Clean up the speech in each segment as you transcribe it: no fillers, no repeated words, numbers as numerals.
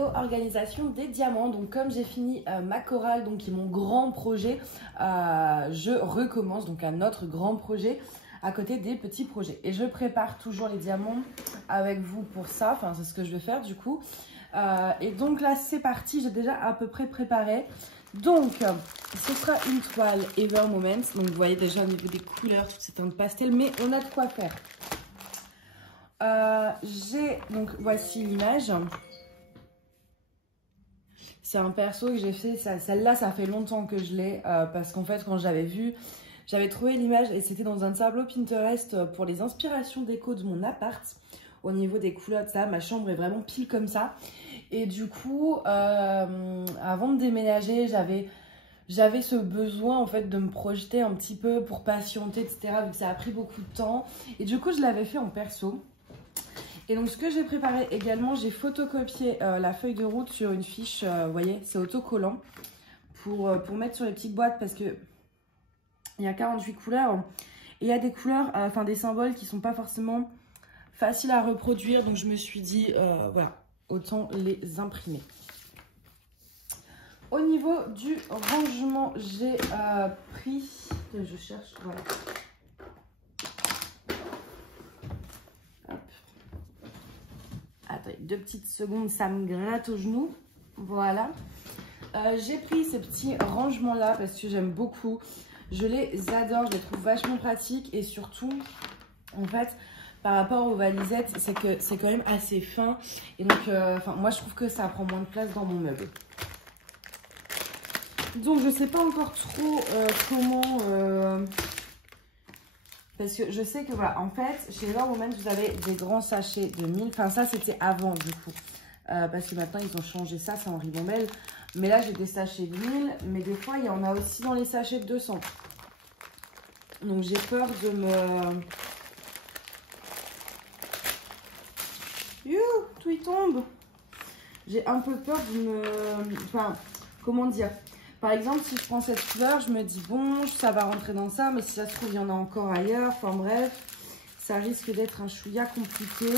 vidéo organisation des diamants. Donc comme j'ai fini ma chorale, donc qui est mon grand projet, je recommence donc un autre grand projet à côté des petits projets. Et je prépare toujours les diamants avec vous pour ça, enfin c'est ce que je vais faire du coup. Et donc là c'est parti, j'ai déjà à peu près préparé. Donc ce sera une toile Ever Moments, donc vous voyez déjà au niveau des couleurs, tout c'est un pastel, mais on a de quoi faire. Donc voici l'image. C'est un perso que j'ai fait, celle-là ça fait longtemps que je l'ai, parce qu'en fait quand j'avais vu, j'avais trouvé l'image et c'était dans un tableau Pinterest pour les inspirations déco de mon appart. Au niveau des couleurs, ça, ma chambre est vraiment pile comme ça. Et du coup, avant de déménager, j'avais ce besoin en fait de me projeter un petit peu pour patienter, etc. Vu que ça a pris beaucoup de temps. Et du coup, je l'avais fait en perso. Et donc, ce que j'ai préparé également, j'ai photocopié la feuille de route sur une fiche. Vous voyez, c'est autocollant pour mettre sur les petites boîtes parce que il y a 48 couleurs. Et il y a des couleurs, enfin des symboles qui sont pas forcément faciles à reproduire. Donc, je me suis dit, voilà, autant les imprimer. Au niveau du rangement, j'ai pris, je cherche, voilà. Hop. Attends, 2 petites secondes, ça me gratte au genou. Voilà. J'ai pris ces petits rangements-là parce que j'aime beaucoup. Je les adore, je les trouve vachement pratiques et surtout, en fait, par rapport aux valisettes, c'est que c'est quand même assez fin. Et donc, moi, je trouve que ça prend moins de place dans mon meuble. Donc, je ne sais pas encore trop comment... parce que je sais que, voilà, en fait, chez Ever Moments, vous avez des grands sachets de 1000. Enfin, ça, c'était avant, du coup. Parce que maintenant, ils ont changé ça, c'est en ribambelle. Mais là, j'ai des sachets de 1000. Mais des fois, il y en a aussi dans les sachets de 200. Donc, j'ai peur de me... Youh, tout y tombe. J'ai un peu peur de me... Enfin, comment dire? Par exemple, si je prends cette couleur, je me dis, bon, ça va rentrer dans ça. Mais si ça se trouve, il y en a encore ailleurs. Enfin, bref, ça risque d'être un chouïa compliqué.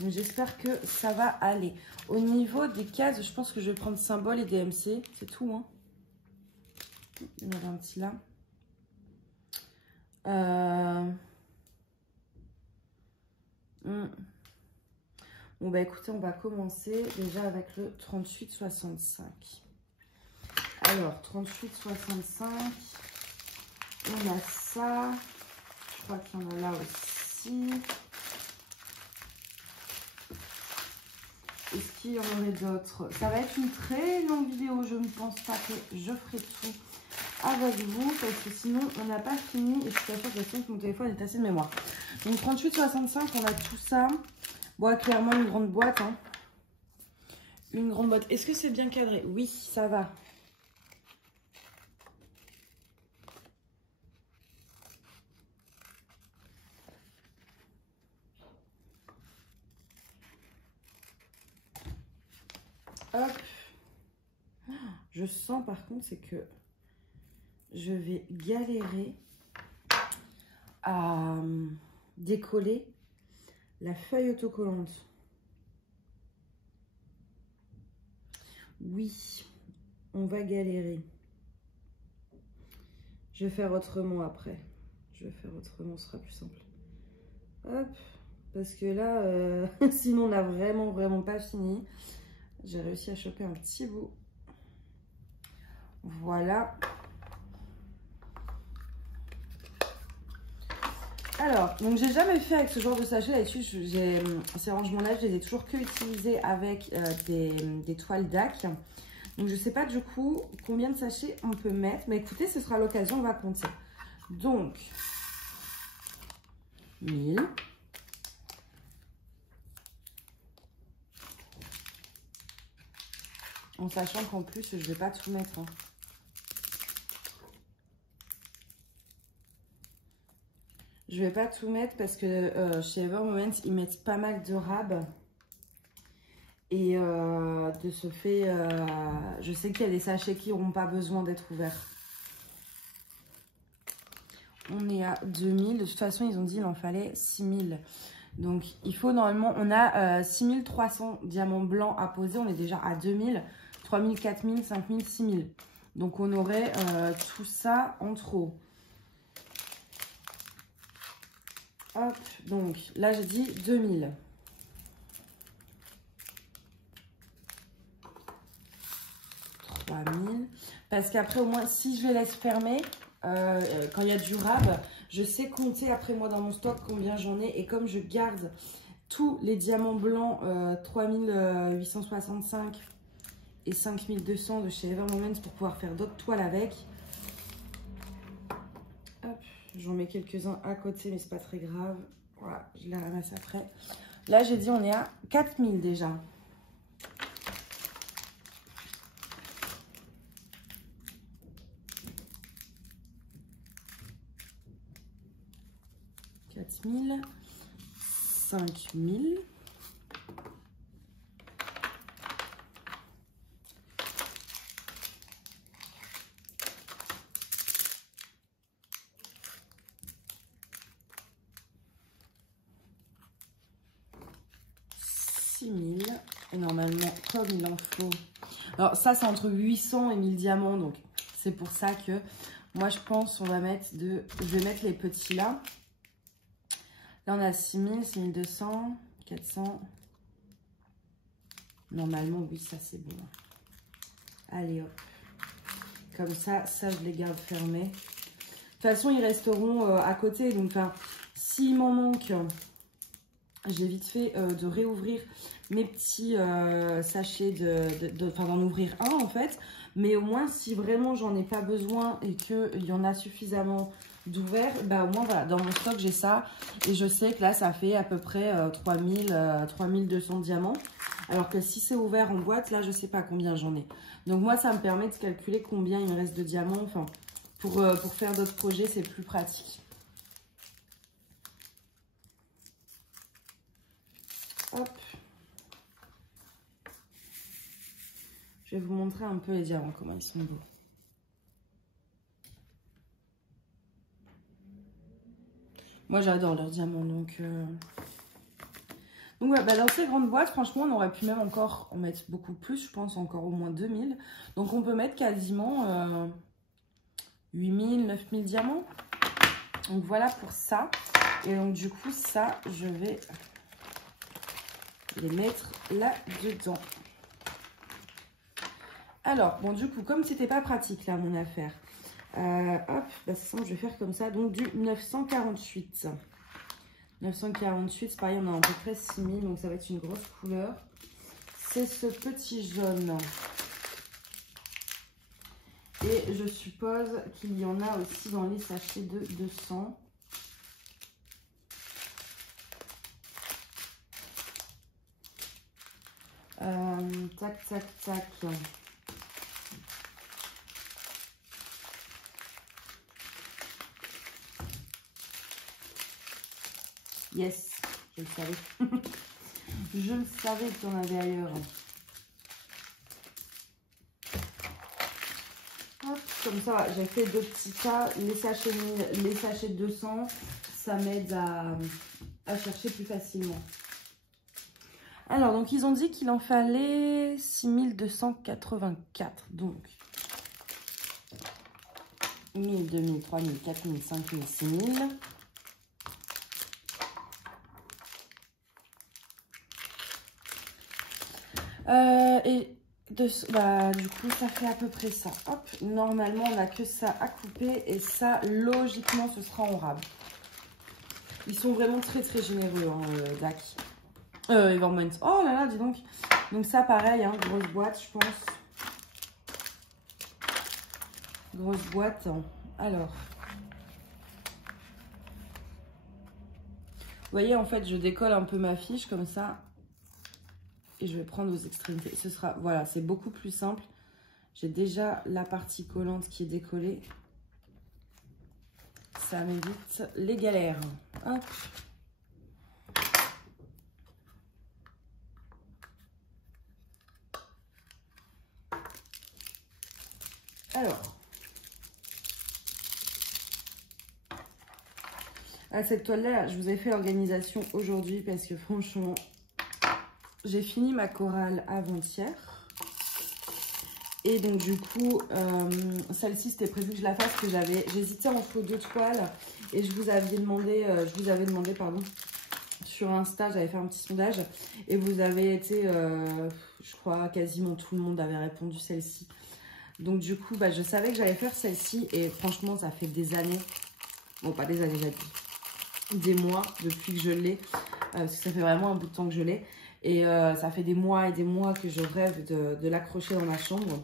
Donc, j'espère que ça va aller. Au niveau des cases, je pense que je vais prendre symbole et DMC. C'est tout, hein. Il y en avait un petit là. Bon, bah écoutez, on va commencer déjà avec le 38-65. Alors, 38-65. On a ça. Je crois qu'il y en a là aussi. Est-ce qu'il y en aurait d'autres? Ça va être une très longue vidéo. Je ne pense pas que je ferai tout avec vous parce que sinon on n'a pas fini et je suis pas sûre que mon téléphone est assez de mémoire. Donc 38-65, on a tout ça. Bon, clairement une grande boîte, hein. Une grande boîte. Est-ce que c'est bien cadré? Oui, ça va. Hop. Je sens par contre, c'est que je vais galérer à décoller la feuille autocollante. Oui, on va galérer. Je vais faire autrement après. Je vais faire autrement, ce sera plus simple. Hop, parce que là, sinon on n'a vraiment pas fini. J'ai réussi à choper un petit bout. Voilà. Alors, donc j'ai jamais fait avec ce genre de sachet là-dessus. Ces rangements-là, je les ai toujours que utilisés avec des toiles DAC. Donc je sais pas du coup combien de sachets on peut mettre. Mais écoutez, ce sera l'occasion, on va compter. Donc, 1000. En sachant qu'en plus, je vais pas tout mettre, hein. Je vais pas tout mettre parce que chez Ever Moments, ils mettent pas mal de rab. Et de ce fait, je sais qu'il y a des sachets qui n'auront pas besoin d'être ouverts. On est à 2000. De toute façon, ils ont dit qu'il en fallait 6000. Donc, il faut normalement, on a 6300 diamants blancs à poser. On est déjà à 2000, 3000, 4000, 5000, 6000. Donc, on aurait tout ça en trop. Hop, donc là, j'ai dit 2000. Parce qu'après, au moins, si je les laisse fermer, quand il y a du rab, je sais compter après moi dans mon stock combien j'en ai. Et comme je garde tous les diamants blancs 3865 et 5200 de chez Ever Moments pour pouvoir faire d'autres toiles avec. Hop, j'en mets quelques-uns à côté, mais c'est pas très grave. Voilà, je les ramasse après. Là, j'ai dit on est à 4000 déjà. $4000, 5000. Et normalement, comme il en faut. Alors, ça, c'est entre 800 et 1000 diamants. Donc, c'est pour ça que moi, je pense on va mettre de. Je vais mettre les petits là. Là, on a 6000, 6200, 400. Normalement, oui, ça, c'est bon. Allez, hop. Comme ça, je les garde fermés. De toute façon, ils resteront à côté. Donc, s'il m'en manque, j'ai vite fait de réouvrir mes petits sachets, d'en ouvrir un en fait. Mais au moins, si vraiment j'en ai pas besoin et qu'il y en a suffisamment d'ouverts, bah au moins voilà, dans mon stock j'ai ça. Et je sais que là, ça fait à peu près 3200 diamants. Alors que si c'est ouvert en boîte, là, je sais pas combien j'en ai. Donc moi, ça me permet de calculer combien il me reste de diamants. Enfin, pour faire d'autres projets, c'est plus pratique. Hop. Je vais vous montrer un peu les diamants, comment ils sont beaux. Moi, j'adore leurs diamants, donc ouais, bah, dans ces grandes boîtes, franchement, on aurait pu même encore en mettre beaucoup plus, je pense encore au moins 2000. Donc, on peut mettre quasiment 8000, 9000 diamants. Donc, voilà pour ça. Et donc, du coup, ça, je vais les mettre là-dedans. Alors, bon, du coup, comme c'était pas pratique, là, mon affaire, hop, bah, ça, je vais faire comme ça. Donc, du 948. 948, c'est pareil, on a à peu près 6000, donc ça va être une grosse couleur. C'est ce petit jaune. Et je suppose qu'il y en a aussi dans les sachets de 200. Tac, tac, tac. Yes, je le savais. Je le savais qu'il y en avait ailleurs. Hop, comme ça, j'ai fait deux petits tas. Les sachets 1000, les sachets 200, ça m'aide à chercher plus facilement. Alors, donc, ils ont dit qu'il en fallait 6284. Donc, 1000, 2000, 3000, 4000, 5000, 6000. Bah, du coup, ça fait à peu près ça. Hop, normalement, on n'a que ça à couper. Et ça, logiquement, ce sera en rab. Ils sont vraiment très, très généreux, hein, DAC. Ever Moments. Oh là là, dis donc. Donc ça, pareil, hein, grosse boîte, je pense. Grosse boîte. Alors. Vous voyez, en fait, je décolle un peu ma fiche comme ça. Et je vais prendre aux extrémités. Ce sera, voilà, c'est beaucoup plus simple. J'ai déjà la partie collante qui est décollée. Ça m'évite les galères. Hop. à cette toile-là, je vous ai fait l'organisation aujourd'hui parce que franchement, j'ai fini ma chorale avant-hier. Et donc du coup, celle-ci, c'était prévu que je la fasse parce que j'hésitais entre deux toiles. Et je vous avais demandé, pardon, sur Insta, j'avais fait un petit sondage. Et vous avez été, je crois, quasiment tout le monde avait répondu celle-ci. Donc du coup, bah, je savais que j'allais faire celle-ci. Et franchement, ça fait des années. Bon, pas des années, j'ai dit. Des mois depuis que je l'ai. Parce que ça fait vraiment un bout de temps que je l'ai. Et ça fait des mois et des mois que je rêve de l'accrocher dans ma chambre.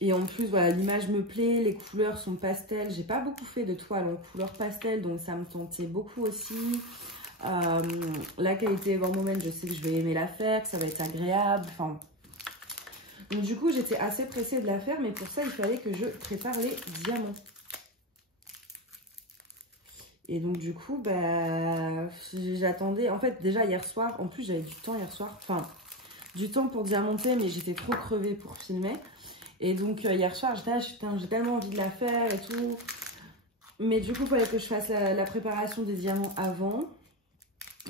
Et en plus, voilà, l'image me plaît, les couleurs sont pastel. J'ai pas beaucoup fait de toile en couleur pastel, donc ça me tentait beaucoup aussi. La qualité Ever Moment, je sais que je vais aimer la faire, que ça va être agréable. Enfin, donc du coup, j'étais assez pressée de la faire, mais pour ça, il fallait que je prépare les diamants. Et donc du coup, bah, j'attendais. En fait, déjà hier soir, en plus j'avais du temps hier soir. Enfin, du temps pour diamanter, mais j'étais trop crevée pour filmer. Et donc hier soir, j'étais là, putain, j'ai tellement envie de la faire et tout. Mais du coup, il fallait que je fasse la préparation des diamants avant.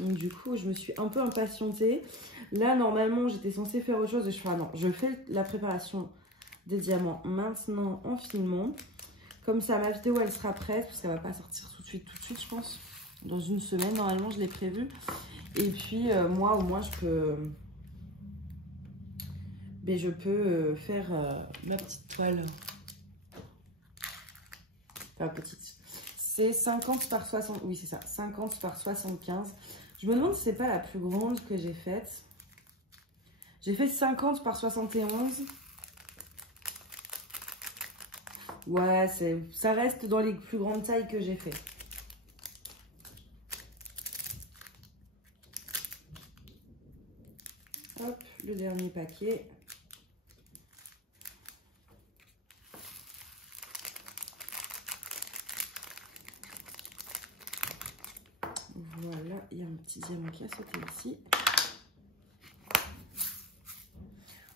Donc du coup, je me suis un peu impatientée. Là, normalement, j'étais censée faire autre chose. Et je fais, ah non, je fais la préparation des diamants maintenant en filmant. Comme ça, ma vidéo, elle sera prête. Parce qu'elle ne va pas sortir tout de suite, je pense. Dans une semaine, normalement, je l'ai prévu. Et puis, moi, au moins, je peux... Mais je peux faire ma petite toile. Enfin, petite. C'est 50 par 60. Oui, c'est ça. 50 par 75. Je me demande si c'est pas la plus grande que j'ai faite. J'ai fait 50 par 71. Ouais, ça reste dans les plus grandes tailles que j'ai fait. Hop, le dernier paquet. Voilà, il y a un petit diamant qui a sauté ici.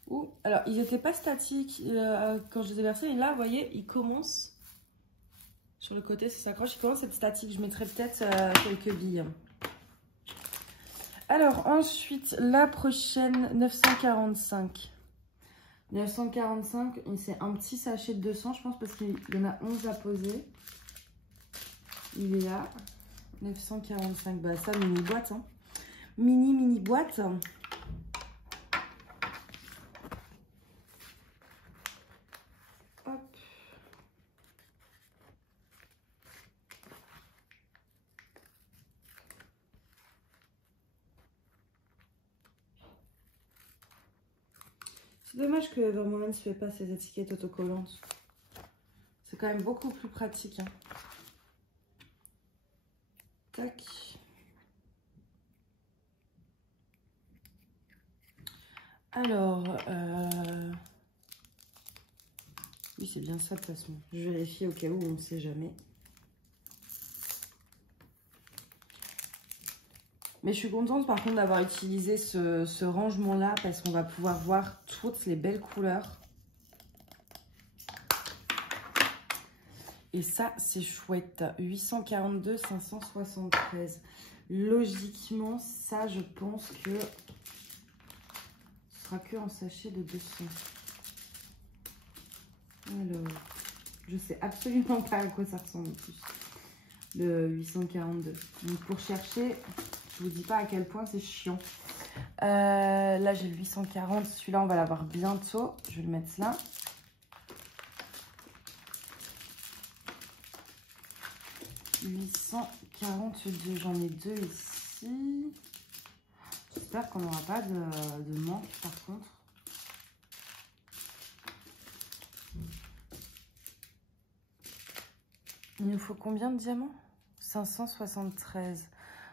Ouh, alors, ils n'étaient pas statiques quand je les ai versés. Et là, vous voyez, ils commencent. Sur le côté, ça s'accroche. Ils commencent à être statiques. Je mettrai peut-être quelques billes. Alors, ensuite, la prochaine, 945. 945, c'est un petit sachet de 200, je pense, parce qu'il y en a 11 à poser. Il est là. 945, bah ça, mini boîte. Hein. Mini boîte. Hop. C'est dommage que Ever Moment ne fait pas ces étiquettes autocollantes. C'est quand même beaucoup plus pratique. Hein. Tac. Alors, oui, c'est bien ça de toute façon. Je vérifie au cas où, on ne sait jamais. Mais je suis contente par contre d'avoir utilisé ce rangement-là parce qu'on va pouvoir voir toutes les belles couleurs. Et ça, c'est chouette. 842, 573. Logiquement, ça, je pense que ce sera que en sachet de 200. Alors, je sais absolument pas à quoi ça ressemble en plus. Le 842. Donc, pour chercher, je vous dis pas à quel point c'est chiant. Là, j'ai le 840. Celui-là, on va l'avoir bientôt. Je vais le mettre là. « 842, j'en ai deux ici. J'espère qu'on n'aura pas de manque par contre. Il nous faut combien de diamants? 573.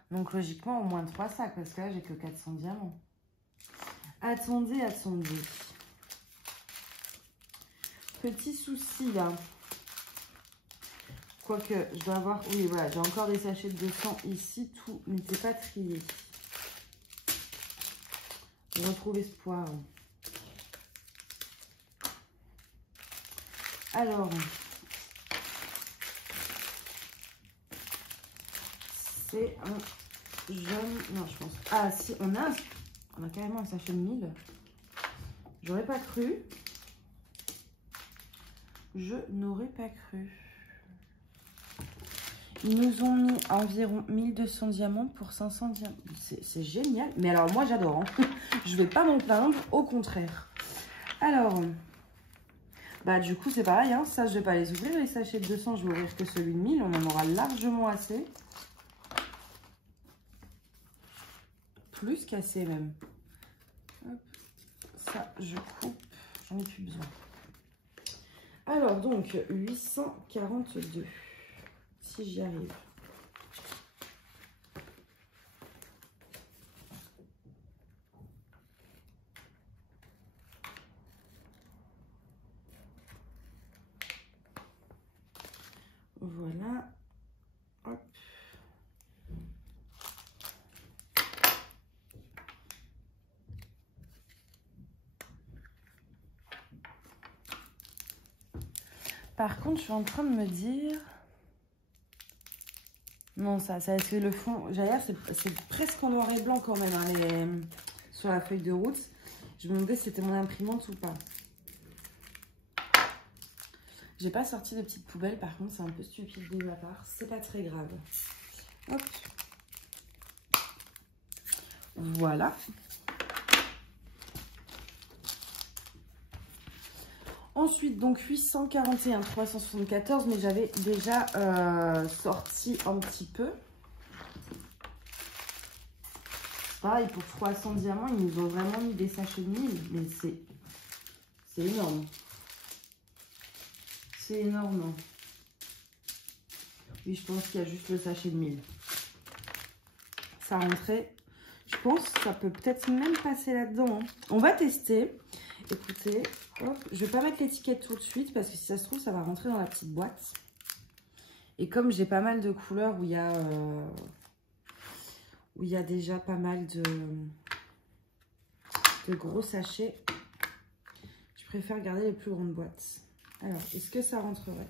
Donc logiquement au moins 3 sacs parce que là j'ai que 400 diamants. Attendez. Petit souci là. Quoique, je dois avoir... Oui, voilà, j'ai encore des sachets de 200 ici. Tout n'était pas trié. Je retrouve espoir. Alors... c'est un jaune. Non, je pense. Ah, si, on a carrément un sachet de 1000. J'aurais pas cru. Je n'aurais pas cru. Ils nous ont mis environ 1200 diamants pour 500 diamants. C'est génial. Mais alors, moi, j'adore. Hein. Je vais pas m'en plaindre. Au contraire. Alors, bah du coup, c'est pareil. Hein. Ça, je vais pas les ouvrir. Les sachets de 200, je vais ouvrir que celui de 1000. On en aura largement assez. Plus qu'assez, même. Hop. Ça, je coupe. J'en ai plus besoin. Alors, donc, 842. Si j'y arrive. Voilà. Hop. Par contre, je suis en train de me dire... Non, ça c'est le fond. J'allais dire, c'est presque en noir et blanc quand même, hein, sur la feuille de route. Je me demandais si c'était mon imprimante ou pas. J'ai pas sorti de petite poubelle, par contre, c'est un peu stupide de ma part. C'est pas très grave. Hop. Voilà. Ensuite, donc 841, 374, mais j'avais déjà sorti un petit peu. Pareil, pour 300 diamants, ils nous ont vraiment mis des sachets de 1000, mais c'est énorme. C'est énorme. Oui, je pense qu'il y a juste le sachet de 1000. Ça rentrait. Je pense que ça peut peut-être même passer là-dedans. Hein. On va tester. Écoutez, hop, je ne vais pas mettre l'étiquette tout de suite parce que si ça se trouve, ça va rentrer dans la petite boîte. Et comme j'ai pas mal de couleurs où il y a déjà pas mal de gros sachets, je préfère garder les plus grandes boîtes. Alors, est-ce que ça rentrerait?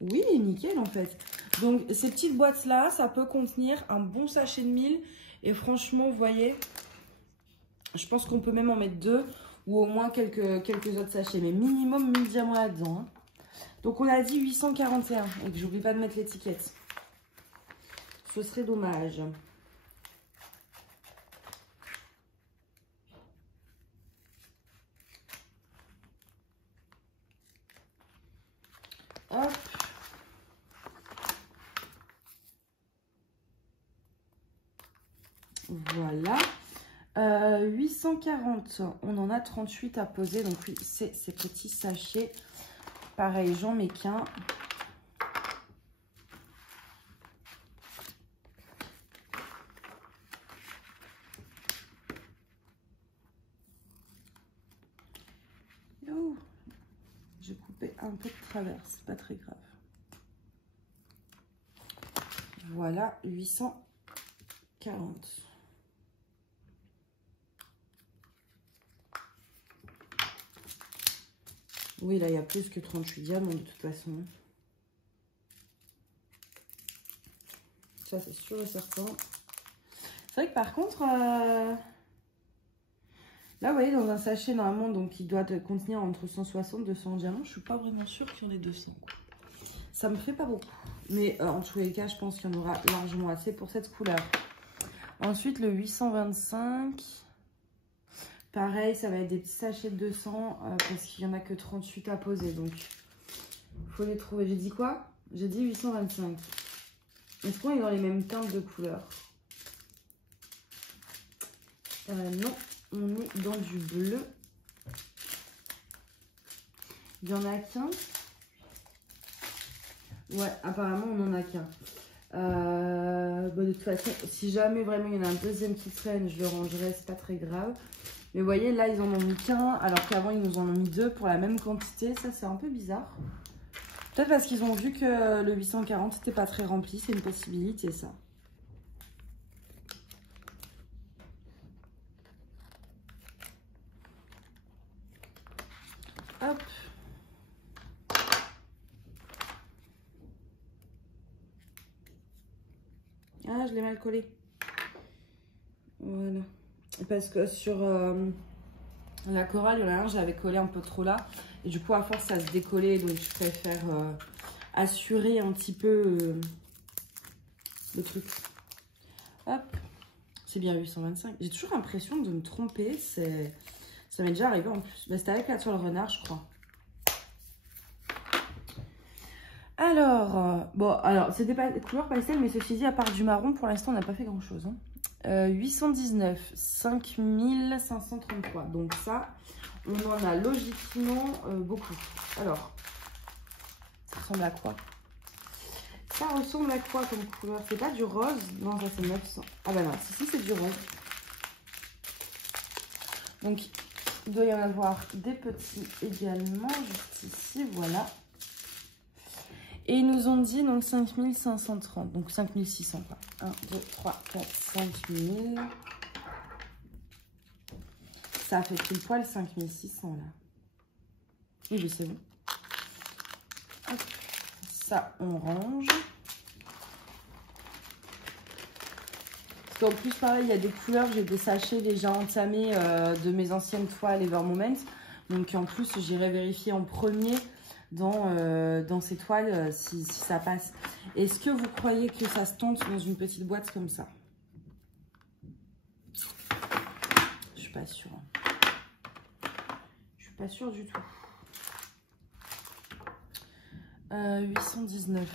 Oui, nickel en fait. Donc, ces petites boîtes-là, ça peut contenir un bon sachet de 1000. Et franchement, vous voyez, je pense qu'on peut même en mettre 2 ou au moins quelques autres sachets. Mais minimum 1000 diamants là-dedans. Hein. Donc, on a dit 841. Et que j'oublie pas de mettre l'étiquette. Ce serait dommage. Hop. Voilà. 840, on en a 38 à poser. Donc oui, c'est ces petits sachets. Pareil, j'en mets qu'un. Oh, j'ai coupé un peu de travers, c'est pas très grave. Voilà, 840. Oui, là, il y a plus que 38 diamants de toute façon. Ça, c'est sûr et certain. C'est vrai que par contre, là, vous voyez, dans un sachet, normalement, donc, il doit contenir entre 160 et 200 diamants. Je suis pas vraiment sûre qu'il y en ait 200. Ça me fait pas beaucoup. Mais en tous les cas, je pense qu'il y en aura largement assez pour cette couleur. Ensuite, le 825... Pareil, ça va être des petits sachets de 200 parce qu'il n'y en a que 38 à poser. Donc, il faut les trouver. J'ai dit quoi? J'ai dit 825. Est-ce qu'on est dans les mêmes teintes de couleurs? Non, on est dans du bleu. Il n'y en a qu'un. Ouais, apparemment, on n'en a qu'un. Bon, de toute façon, si jamais vraiment il y en a un deuxième qui traîne, je le rangerai, c'est pas très grave. Mais vous voyez, là, ils en ont mis qu'un, alors qu'avant, ils nous en ont mis 2 pour la même quantité. Ça, c'est un peu bizarre. Peut-être parce qu'ils ont vu que le 840 n'était pas très rempli. C'est une possibilité, ça. Hop. Ah, je l'ai mal collé. Voilà. Parce que sur la chorale, il y en a un, j'avais collé un peu trop là. Et du coup, à force, ça se décollait. Donc, je préfère assurer un petit peu le truc. Hop. C'est bien 825. J'ai toujours l'impression de me tromper. Ça m'est déjà arrivé en plus. Bah, c'était avec la toile renard, je crois. Alors, bon, alors, c'était pas couleur pastel, mais ceci dit, à part du marron, pour l'instant, on n'a pas fait grand-chose. Hein. 819, 5533. Donc ça, on en a logiquement beaucoup. Alors, ça ressemble à quoi? Ça ressemble à quoi comme couleur? C'est pas du rose? Non, ça c'est 900. Ah bah non, si, c'est du rose. Donc, il doit y en avoir des petits également, juste ici, voilà. Et ils nous ont dit donc 5530, donc 5600 quoi. 1, 2, 3, 4, 5000. Ça fait pile poil 5600 là. Oui, mais c'est bon. Hop. Ça, on range. Parce qu'en plus, pareil, il y a des couleurs, j'ai des sachets déjà entamés de mes anciennes toiles Evermoment. Donc en plus, j'irai vérifier en premier dans ces toiles si ça passe. Est-ce que vous croyez que ça se tente dans une petite boîte comme ça? Je suis pas sûre. Je suis pas sûre du tout. 819.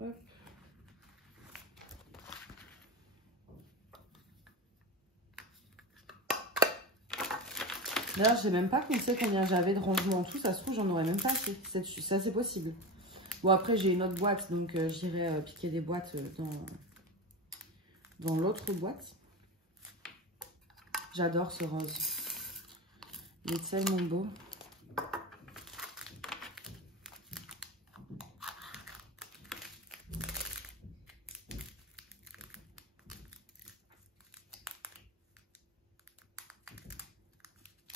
Hop. D'ailleurs, je sais même pas compter combien j'avais de rangement en tout. Ça se trouve, j'en aurais même pas assez. Ça, c'est possible. Bon, après, j'ai une autre boîte, donc j'irai piquer des boîtes dans l'autre boîte. J'adore ce rose. Il est tellement beau.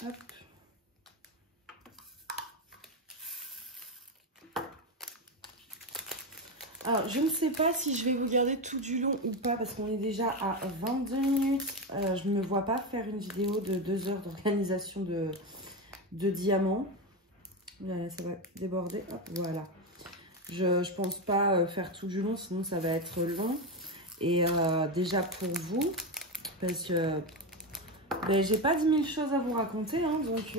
Hop. Alors, je ne sais pas si je vais vous garder tout du long ou pas, parce qu'on est déjà à 22 minutes. Je ne me vois pas faire une vidéo de 2 heures d'organisation de diamants. Là, ça va déborder. Hop, voilà. Je pense pas faire tout du long, sinon ça va être long. Et déjà pour vous, parce que ben, j'ai pas 10 000 choses à vous raconter, hein, donc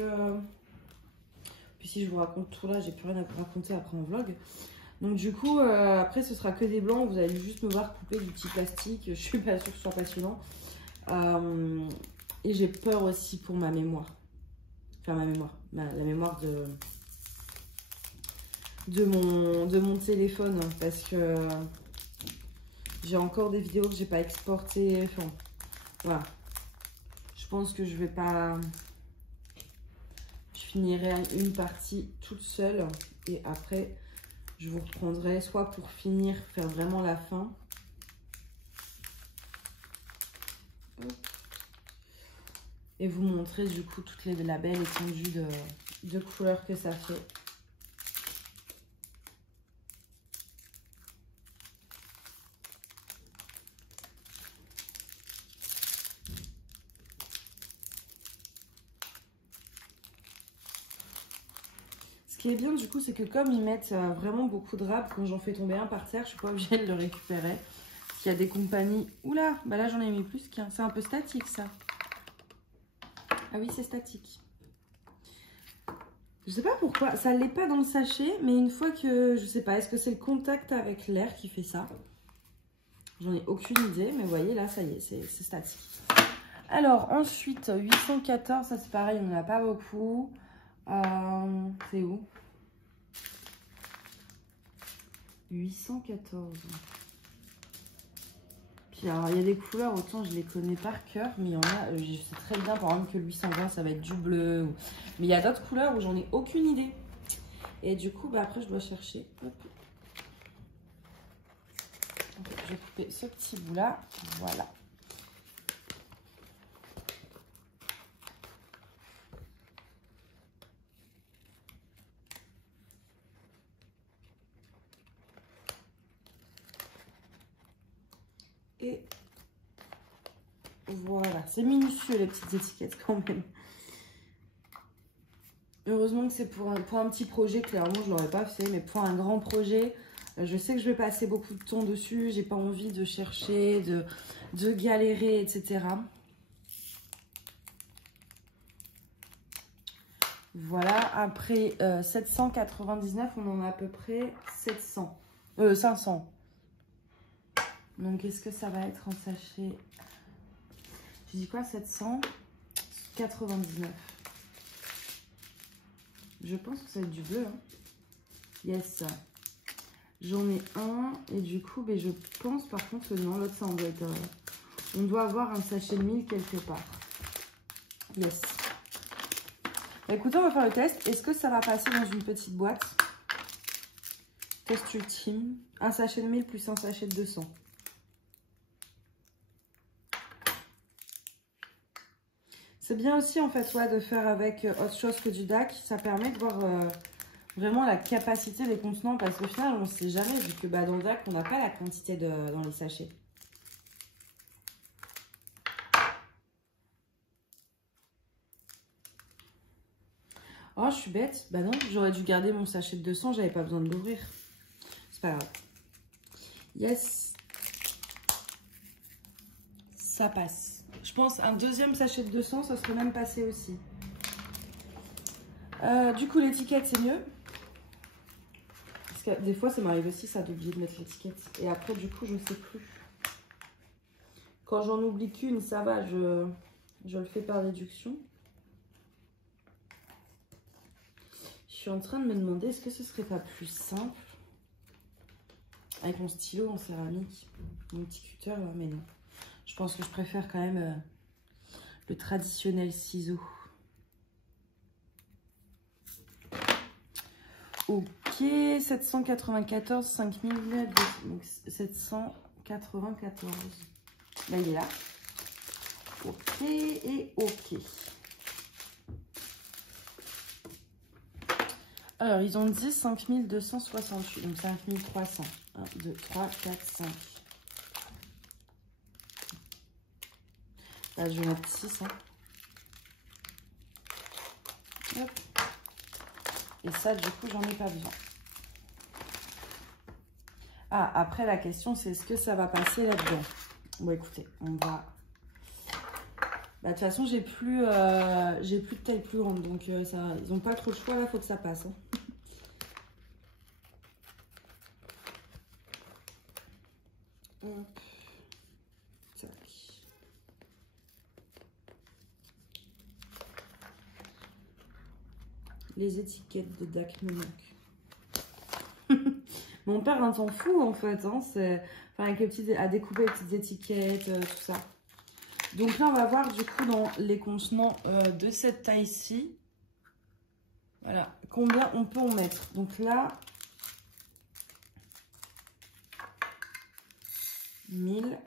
puis si je vous raconte tout là, j'ai plus rien à vous raconter après en vlog. Donc du coup, après ce sera que des blancs, vous allez juste me voir couper du petit plastique, je suis pas sûre que ce soit passionnant. Et j'ai peur aussi pour ma mémoire. Enfin ma mémoire, la mémoire de mon téléphone, parce que j'ai encore des vidéos que j'ai pas exportées. Enfin, voilà. Je pense que je vais pas... Je finirai une partie toute seule et après je vous reprendrai soit pour finir, faire vraiment la fin. Et vous montrer du coup toute la belle étendue de couleurs que ça fait. Ce qui est bien du coup, c'est que comme ils mettent vraiment beaucoup de râpes, quand j'en fais tomber un par terre, je suis pas obligée de le récupérer. Parce qu'il y a des compagnies... Oula, bah là j'en ai mis plus qu'un. C'est un peu statique ça. Ah oui, c'est statique. Je sais pas pourquoi, ça l'est pas dans le sachet, mais une fois que... Je sais pas, est-ce que c'est le contact avec l'air qui fait ça? J'en ai aucune idée, mais vous voyez là, ça y est, c'est statique. Alors ensuite, 814, ça c'est pareil, on n'en a pas beaucoup. C'est où? 814. Puis alors, il y a des couleurs, autant je les connais par cœur, mais il y en a, je sais très bien par exemple que le 820 ça va être du bleu. Mais il y a d'autres couleurs où j'en ai aucune idée. Et du coup, bah, après je dois chercher. Hop. Donc, je vais couper ce petit bout là. Voilà. Et voilà, c'est minutieux les petites étiquettes quand même. Heureusement que c'est pour un petit projet, clairement je ne l'aurais pas fait, mais pour un grand projet, je sais que je vais passer beaucoup de temps dessus, j'ai pas envie de chercher, de galérer, etc. Voilà, après 799, on en a à peu près 500. Donc, est-ce que ça va être en sachet? Je dis quoi, 799. Je pense que ça va être du bleu. Hein. Yes. J'en ai un. Et du coup, ben, je pense par contre que non, l'autre, ça en doit être... on doit avoir un sachet de 1000 quelque part. Yes. Écoutez, on va faire le test. Est-ce que ça va passer dans une petite boîte? Test ultime. Un sachet de 1000 plus un sachet de 200. C'est bien aussi, en fait, ouais, de faire avec autre chose que du DAC. Ça permet de voir vraiment la capacité des contenants. Parce qu'au final, on ne sait jamais, vu que bah, dans le DAC, on n'a pas la quantité dans les sachets. Oh, je suis bête. Bah non, j'aurais dû garder mon sachet de 200. J'avais pas besoin de l'ouvrir. C'est pas grave. Yes. Ça passe. Je pense un deuxième sachet de 200, ça serait même passé aussi. Du coup, l'étiquette, c'est mieux. Parce que des fois, ça m'arrive aussi, ça, d'oublier de mettre l'étiquette. Et après, du coup, je ne sais plus. Quand j'en oublie qu'une, ça va, je le fais par déduction. Je suis en train de me demander, est-ce que ce serait pas plus simple avec mon stylo en céramique, mon petit cutter, mais non. Je pense que je préfère quand même le traditionnel ciseau. Ok, 794, 5000, donc 794. Là, il est là. Ok et ok. Alors, ils ont dit 5268, donc 5300. 1, 2, 3, 4, 5. Là, je vais mettre 6. Hein. Hop. Et ça, du coup, j'en ai pas besoin. Ah, après, la question, c'est est-ce que ça va passer là-dedans? Bon, écoutez, on va... Bah, de toute façon, j'ai plus de taille plus grande, donc ça, ils n'ont pas trop le choix, là, il faut que ça passe. Hein. Hop. Tac. Les étiquettes de DAC me manquent. Mon père, on s'en fout, en fait. Hein, c'est... Enfin, avec les petites... à découper les petites étiquettes, tout ça. Donc là, on va voir du coup dans les contenants de cette taille-ci. Voilà, combien on peut en mettre. Donc là, 1000.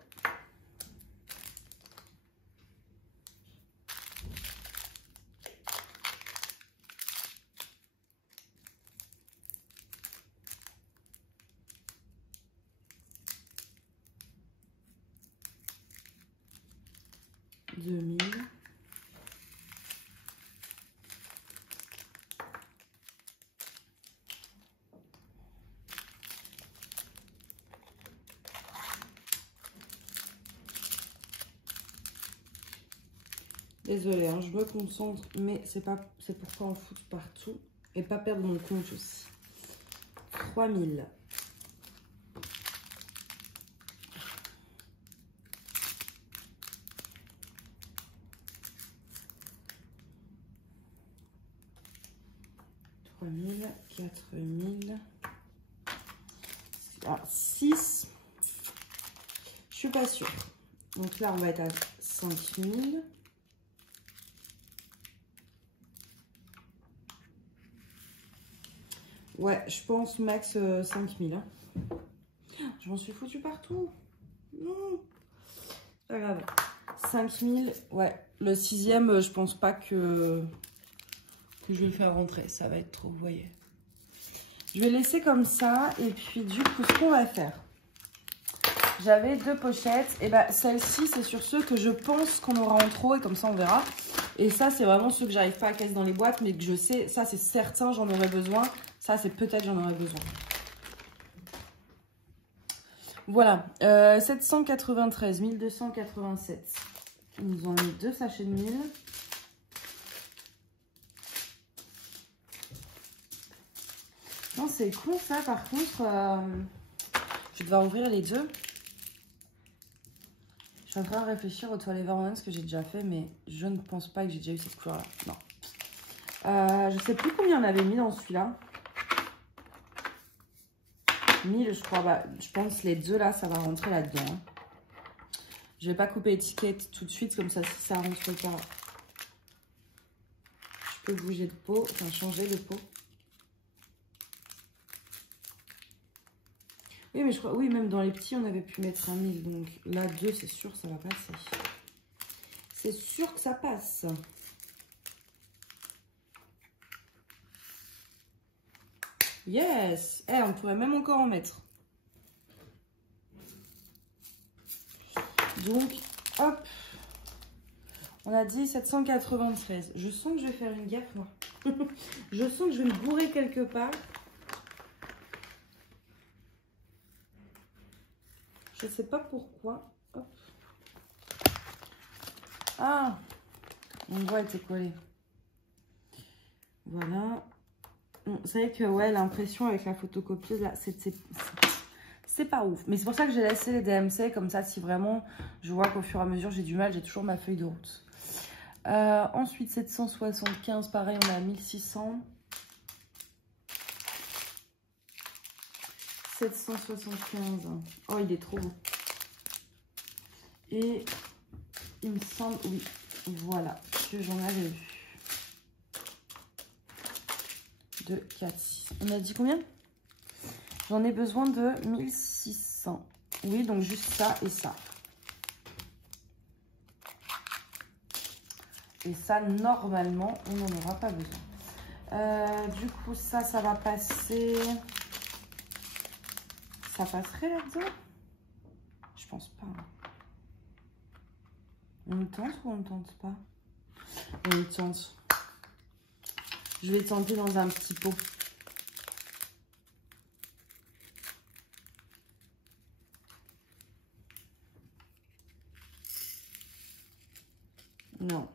Désolée, hein, je me concentre, mais c'est pour pas en foutre partout et pas perdre mon compte aussi. 3000. $3000, 4000. Ah, 6. Je suis pas sûre. Donc là, on va être à 5000. Ouais, je pense max 5000. Hein. Je m'en suis foutu partout. Non. Pas grave. 5000. Ouais. Le 6e, je pense pas que je vais le faire rentrer. Ça va être trop, vous voyez. Je vais laisser comme ça. Et puis, du coup, ce qu'on va faire. j'avais 2 pochettes. Et bah, celle-ci, c'est sur ceux que je pense qu'on aura en trop. Et comme ça, on verra. Et ça, c'est vraiment ceux que j'arrive pas à caser dans les boîtes. Mais que je sais, ça, c'est certain, j'en aurais besoin. Ça, c'est peut-être j'en aurais besoin. Voilà. 793, 1287. Ils nous ont mis 2 sachets de 1000. Non, c'est cool ça. Par contre, je vais devoir ouvrir les 2. Je suis en train de réfléchir aux toilettes Vermont que j'ai déjà fait, mais je ne pense pas que j'ai déjà eu cette couleur-là. Non. Je sais plus combien on avait mis dans celui-là. 1000, je crois. Bah, je pense les 2 là, ça va rentrer là-dedans. Hein. Je vais pas couper l'étiquette tout de suite, comme ça, si ça rentre pas. Je peux bouger de pot, enfin changer de pot. Oui, mais je crois, oui, même dans les petits, on avait pu mettre un 1000. Donc là, 2, c'est sûr, ça va passer. C'est sûr que ça passe. Yes! Eh, on pourrait même encore en mettre. Donc, hop. On a dit 793. Je sens que je vais faire une gaffe, moi. Je sens que je vais me bourrer quelque part. Je sais pas pourquoi. Hop. Ah, mon doigt était collé. Voilà. Vous savez que ouais, l'impression avec la photocopieuse là, c'est pas ouf. Mais c'est pour ça que j'ai laissé les DMC comme ça. Si vraiment je vois qu'au fur et à mesure j'ai du mal, j'ai toujours ma feuille de route. Ensuite 775, pareil, on a 1600. 775. Oh, il est trop beau. Et il me semble, oui, voilà, que j'en avais vu. 2, 4, 6. On a dit combien? J'en ai besoin de 1600. Oui, donc juste ça et ça. Et ça, normalement, on n'en aura pas besoin. Du coup, ça va passer... Ça passerait là-dedans? Je pense pas. On le tente ou on ne tente pas? On le tente. Je vais tenter dans un petit pot. Non.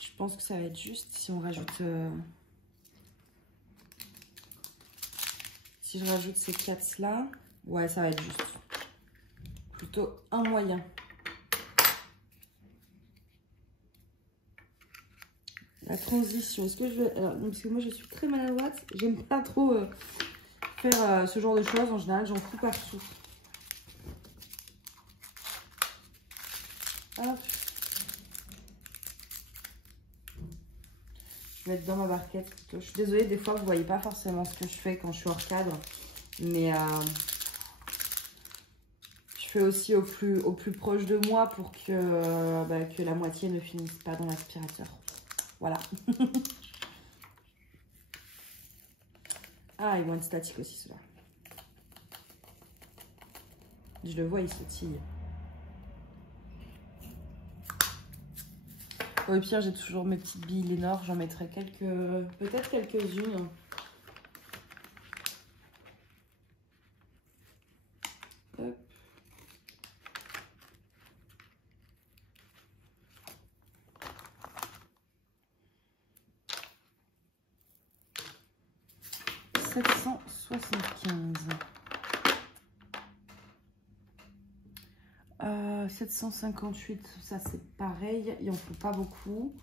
Je pense que ça va être juste si on rajoute... Si je rajoute ces 4 là, ouais, ça va être juste. Plutôt un moyen. La transition, est-ce que je vais... Alors, non, parce que moi, je suis très maladroite. J'aime pas trop faire ce genre de choses. En général, j'en fous partout. Hop. Je vais être dans ma barquette. Je suis désolée, des fois, vous voyez pas forcément ce que je fais quand je suis hors cadre. Mais je fais aussi au plus proche de moi pour que la moitié ne finisse pas dans l'aspirateur. Voilà. Ah, ils vont être statiques aussi, ceux-là. Je le vois, il sautille. Au pire, j'ai toujours mes petites billes Lénore. J'en mettrai peut-être quelques-unes. Hop. « 775. 758, ça c'est pareil, il en faut pas beaucoup.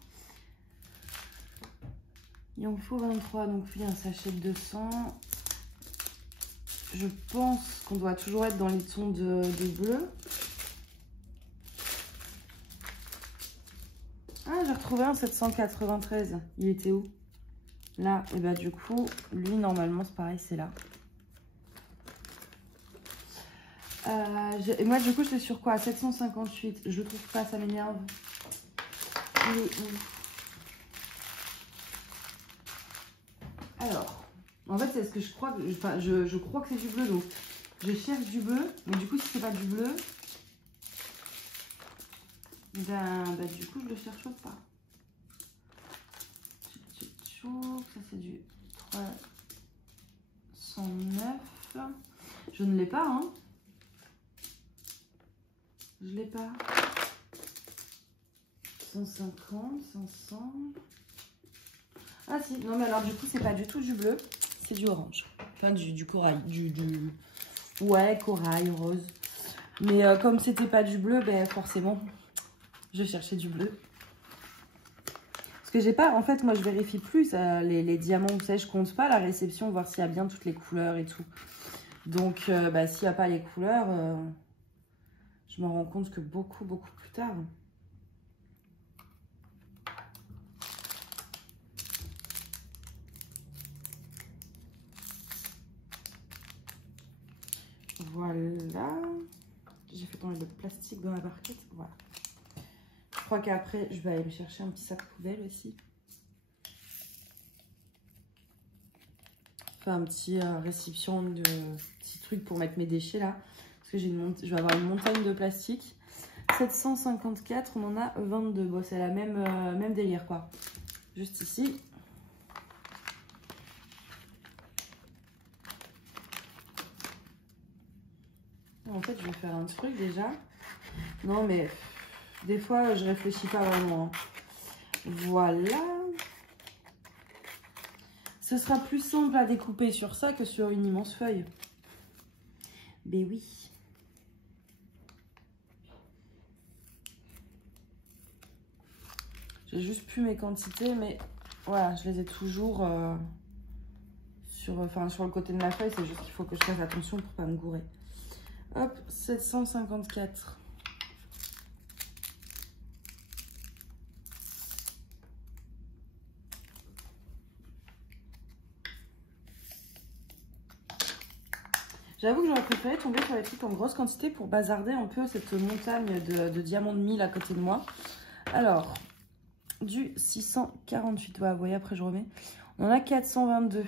Il en faut 23, donc oui, un sachet de 200. Je pense qu'on doit toujours être dans les tons de bleu. Ah, j'ai retrouvé un 793. Il était où? Là, et bah du coup, lui normalement c'est pareil, c'est là. Et moi du coup je suis sur quoi? 758. Je le trouve pas, ça m'énerve. Alors, en fait c'est ce que je crois. Enfin, je crois que c'est du bleu, donc Je cherche du bleu, mais du coup, si c'est pas du bleu, ben, du coup, je le cherche pas. Ça, c'est du 309. Je ne l'ai pas, hein. Je l'ai pas. 150, 500. Ah si, non mais alors du coup c'est pas du tout du bleu, c'est du orange. Enfin du corail, ouais, corail, rose. Mais comme c'était pas du bleu, ben forcément, je cherchais du bleu. Parce que j'ai pas, en fait moi je vérifie plus les diamants, vous savez, je compte pas la réception, voir s'il y a bien toutes les couleurs et tout. Donc s'il n'y a pas les couleurs, je m'en rends compte que beaucoup plus tard. Voilà. J'ai fait tomber le plastique dans la barquette. Voilà. Je crois qu'après, je vais aller me chercher un petit sac poubelle aussi. Enfin, un petit réception de petits trucs pour mettre mes déchets là. Parce que je vais avoir une montagne de plastique. 754, on en a 22. Bon, c'est la même délire quoi. Juste ici. En fait, je vais faire un truc déjà. Non, mais des fois, je réfléchis pas vraiment. Voilà. Ce sera plus simple à découper sur ça que sur une immense feuille. Ben oui. J'ai juste plus mes quantités, mais voilà, je les ai toujours sur le côté de ma feuille. C'est juste qu'il faut que je fasse attention pour pas me gourer. Hop, 754. J'avoue que j'aurais préféré tomber sur les trucs en grosse quantité pour bazarder un peu cette montagne de diamants de 1000 à côté de moi. Alors, du 648. Ouais, vous voyez, après je remets. On en a 422.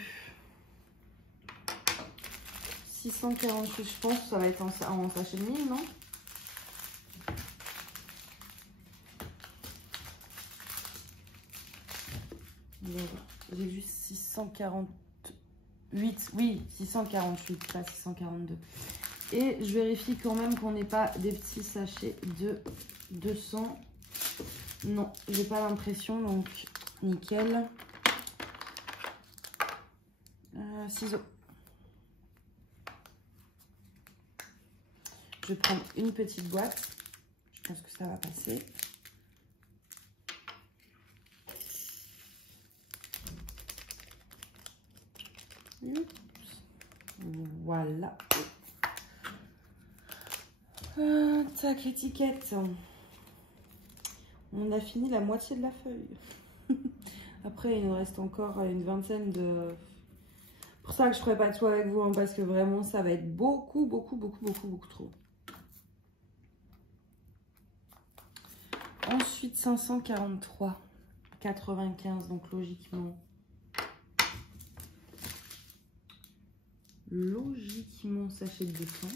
648, je pense que ça va être en sachet de 1000, non? J'ai vu 648. Oui, 648, pas 642. Et je vérifie quand même qu'on n'ait pas des petits sachets de 200. Non, j'ai pas l'impression, donc nickel. Ciseaux. Je vais prendre une petite boîte. Je pense que ça va passer. Voilà. Tac, étiquette. On a fini la moitié de la feuille. Après, il nous reste encore une vingtaine de... Pour ça que je ferai pas de choix avec vous, hein, parce que vraiment, ça va être beaucoup trop. Ensuite, 543, 95, donc logiquement, sachet de 200.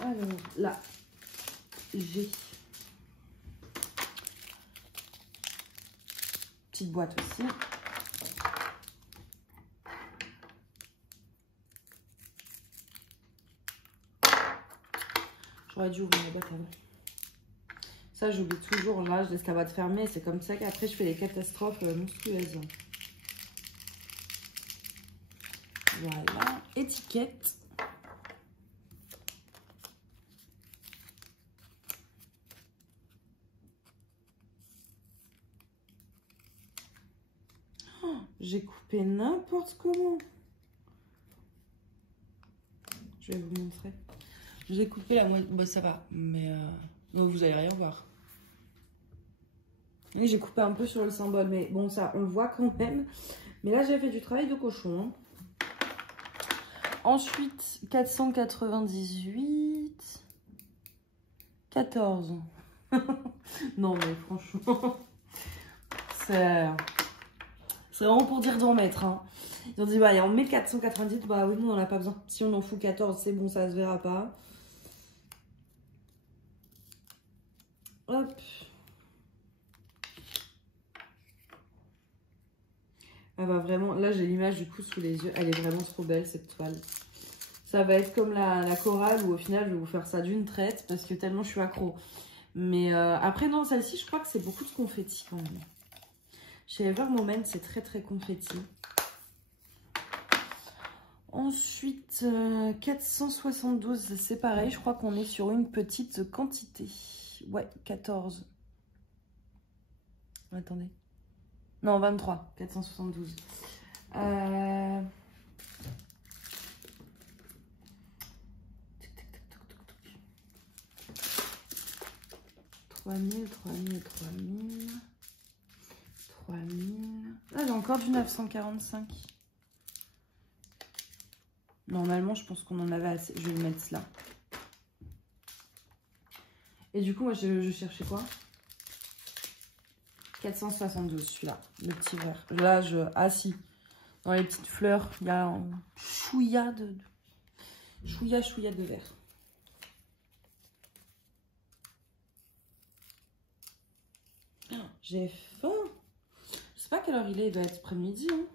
Alors là, j'ai petite boîte aussi. J'aurais dû ouvrir la boîte avant. Ça, j'oublie toujours. Là, je laisse la boîte fermée. C'est comme ça qu'après, je fais des catastrophes monstrueuses. Voilà. Étiquette. Oh, j'ai coupé n'importe comment. Je vais vous montrer. J'ai coupé la moitié. Bah, ça va. Mais vous allez rien voir. Oui, j'ai coupé un peu sur le symbole. Mais bon, ça, on le voit quand même. Mais là, j'ai fait du travail de cochon. Hein. Ensuite, 498. 14. Non, mais franchement, C'est vraiment pour dire d'en mettre. Hein. Ils ont dit, bah, allez, on met 490. Bah oui, nous, on n'en a pas besoin. Si on en fout 14, c'est bon, ça se verra pas. Hop. Ah bah vraiment, là j'ai l'image du coup sous les yeux. Elle est vraiment trop belle cette toile. Ça va être comme la chorale où au final je vais vous faire ça d'une traite parce que tellement je suis accro. Mais après non, celle-ci je crois que c'est beaucoup de confetti quand même. Chez Ever Moment c'est très très confetti. Ensuite 472 c'est pareil, je crois qu'on est sur une petite quantité. Ouais, 14. Attendez. Non, 23, 472. 3000, 3000, 3000. 3000. Ah, j'ai encore du 945. Normalement, je pense qu'on en avait assez. Je vais le mettre là. Et du coup, moi, je cherchais quoi? 472, celui-là, le petit vert. Là, ah si, dans les petites fleurs, il y a un chouïa de vert. J'ai faim. Je sais pas quelle heure il est doit être après-midi. Hein.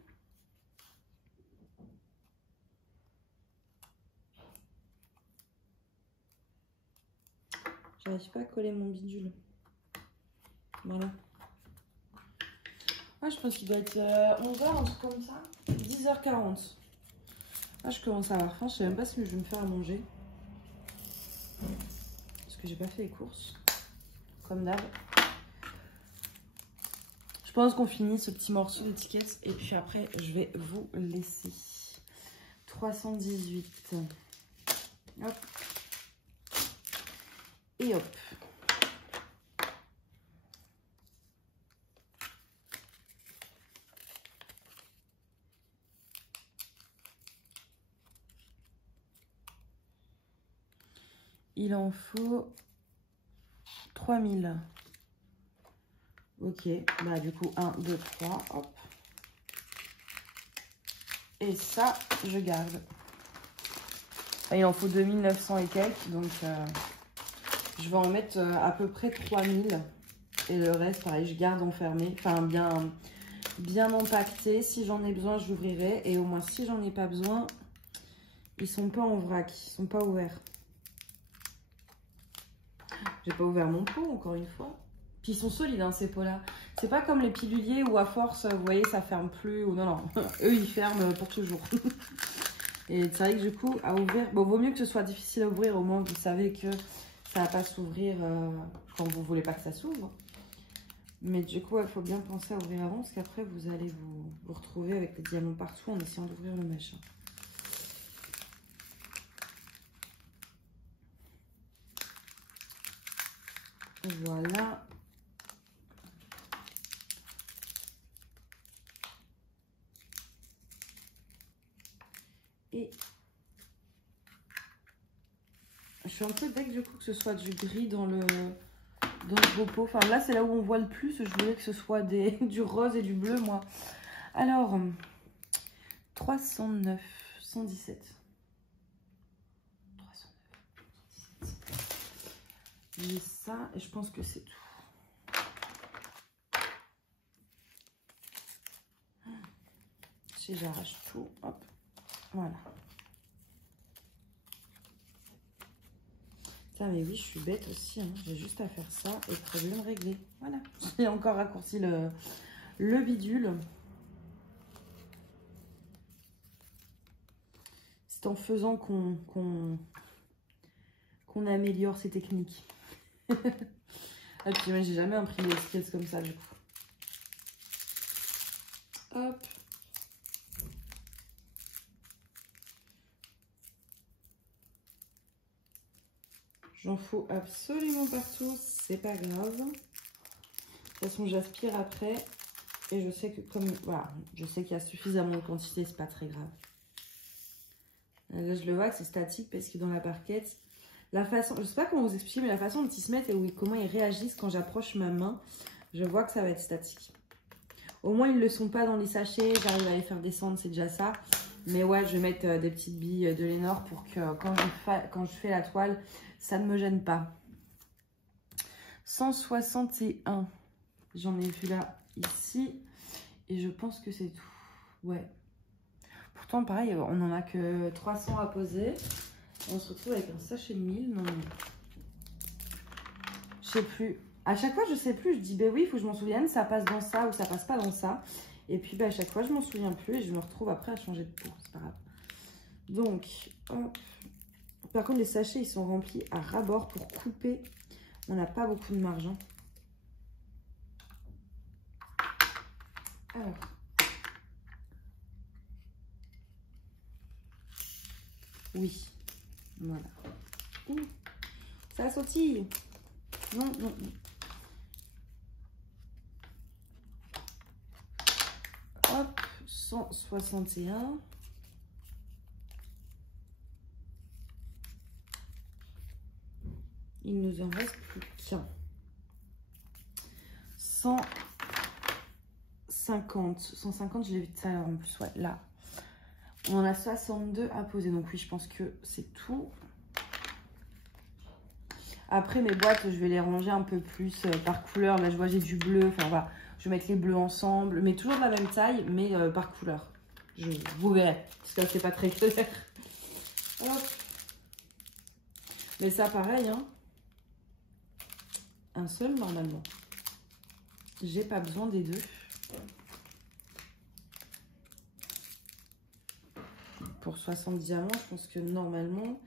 J'arrive pas à coller mon bidule. Voilà. Ah, je pense qu'il doit être 11h, un truc comme ça. 10h40. Ah, je commence à avoir faim. Je sais même pas si je vais me faire à manger. Parce que j'ai pas fait les courses. Comme d'hab. Je pense qu'on finit ce petit morceau d'étiquette. Et puis après, je vais vous laisser. 318. Hop. Et hop. Il en faut 3000. Ok, bah du coup 1, 2, 3, hop. Et ça, je garde. Enfin, il en faut 2900 et quelques, donc je vais en mettre à peu près 3000. Et le reste, pareil, je garde enfermé, enfin bien empaqueté. Si j'en ai besoin, je l'ouvrirai. Et au moins, si j'en ai pas besoin, ils sont pas en vrac, ils sont pas ouverts. J'ai pas ouvert mon pot, encore une fois. Puis ils sont solides, hein, ces pots-là. C'est pas comme les piluliers où à force, vous voyez, ça ferme plus. Ou non, non. Eux, ils ferment pour toujours. Et c'est vrai que du coup, à ouvrir... Bon, vaut mieux que ce soit difficile à ouvrir. Au moins, vous savez que ça va pas s'ouvrir quand vous voulez pas que ça s'ouvre. Mais du coup, il faut bien penser à ouvrir avant. Parce qu'après, vous allez vous retrouver avec des diamants partout en essayant d'ouvrir le machin. Voilà. Et je suis un peu deg du coup que ce soit du gris dans le beau pot. Enfin là c'est là où on voit le plus. Je voulais que ce soit du rose et du bleu moi. Alors 309, 117. 309, 117. J'ai ça et je pense que c'est tout. Si j'arrache tout, hop, voilà. Mais oui, je suis bête aussi. Hein. J'ai juste à faire ça et problème réglé. Voilà. J'ai encore raccourci le bidule. C'est en faisant qu'on améliore ces techniques. Ah, puis moi, j'ai jamais imprimé des sketchs comme ça du coup. Hop. J'en fous absolument partout, c'est pas grave. De toute façon, j'aspire après. Et je sais que comme... Voilà, je sais qu'il y a suffisamment de quantité, c'est pas très grave. Là, je le vois que c'est statique parce que dans la barquette, la façon... Je sais pas comment vous expliquer, mais la façon dont ils se mettent et comment ils réagissent quand j'approche ma main, je vois que ça va être statique. Au moins, ils ne le sont pas dans les sachets. J'arrive à les faire descendre, c'est déjà ça. Mais ouais, je vais mettre des petites billes de Lénore pour que quand je fais la toile, ça ne me gêne pas. 161. J'en ai vu là, ici. Et je pense que c'est tout. Ouais. Pourtant, pareil, on n'en a que 300 à poser. On se retrouve avec un sachet de 1000. Non, non. Je sais plus. À chaque fois, je sais plus. Je dis, ben oui, il faut que je m'en souvienne. Ça passe dans ça ou ça passe pas dans ça. Et puis, ben, à chaque fois, je m'en souviens plus. Et je me retrouve après à changer de peau. C'est pas grave. Donc, hop. Par contre, les sachets, ils sont remplis à ras-bord pour couper. On n'a pas beaucoup de marge. Hein. Alors. Oui. Voilà. Ouh, ça sautille. Non, non, non. Hop, 161. Il nous en reste plus qu'un. 150. 150, je l'ai vu tout à l'heure en plus. Ouais, là. On en a 62 à poser. Donc oui, je pense que c'est tout. Après, mes boîtes, je vais les ranger un peu plus par couleur. Là, je vois, j'ai du bleu. Enfin, voilà. Je vais mettre les bleus ensemble. Mais toujours de la même taille, mais par couleur. Vous verrez. Parce que là, c'est pas très clair. Hop. Mais ça, pareil, hein. Un seul, normalement. J'ai pas besoin des deux. Pour 60 diamants, je pense que normalement...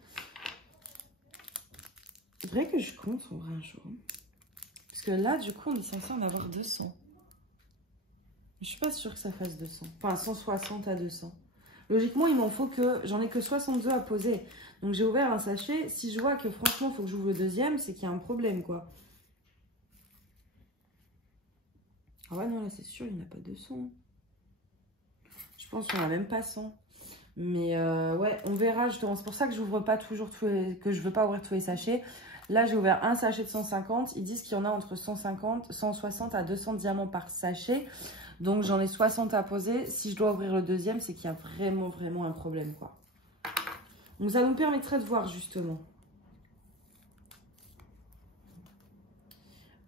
Il faudrait que je compte en vrai un jour. Parce que là, du coup, on est censé en avoir 200. Je suis pas sûre que ça fasse 200. Enfin, 160 à 200. Logiquement, il m'en faut que... J'en ai que 62 à poser. Donc, j'ai ouvert un sachet. Si je vois que franchement, il faut que j'ouvre le deuxième, c'est qu'il y a un problème, quoi. Ah ouais, non, là, c'est sûr, il n'y en a pas 200. Je pense qu'on n'a même pas 100. Mais ouais, on verra justement. C'est pour ça que j'ouvre pas toujours que je veux pas ouvrir tous les sachets. Là, j'ai ouvert un sachet de 150. Ils disent qu'il y en a entre 150, 160 à 200 diamants par sachet. Donc, j'en ai 60 à poser. Si je dois ouvrir le deuxième, c'est qu'il y a vraiment, vraiment un problème, quoi. Donc, ça nous permettrait de voir justement.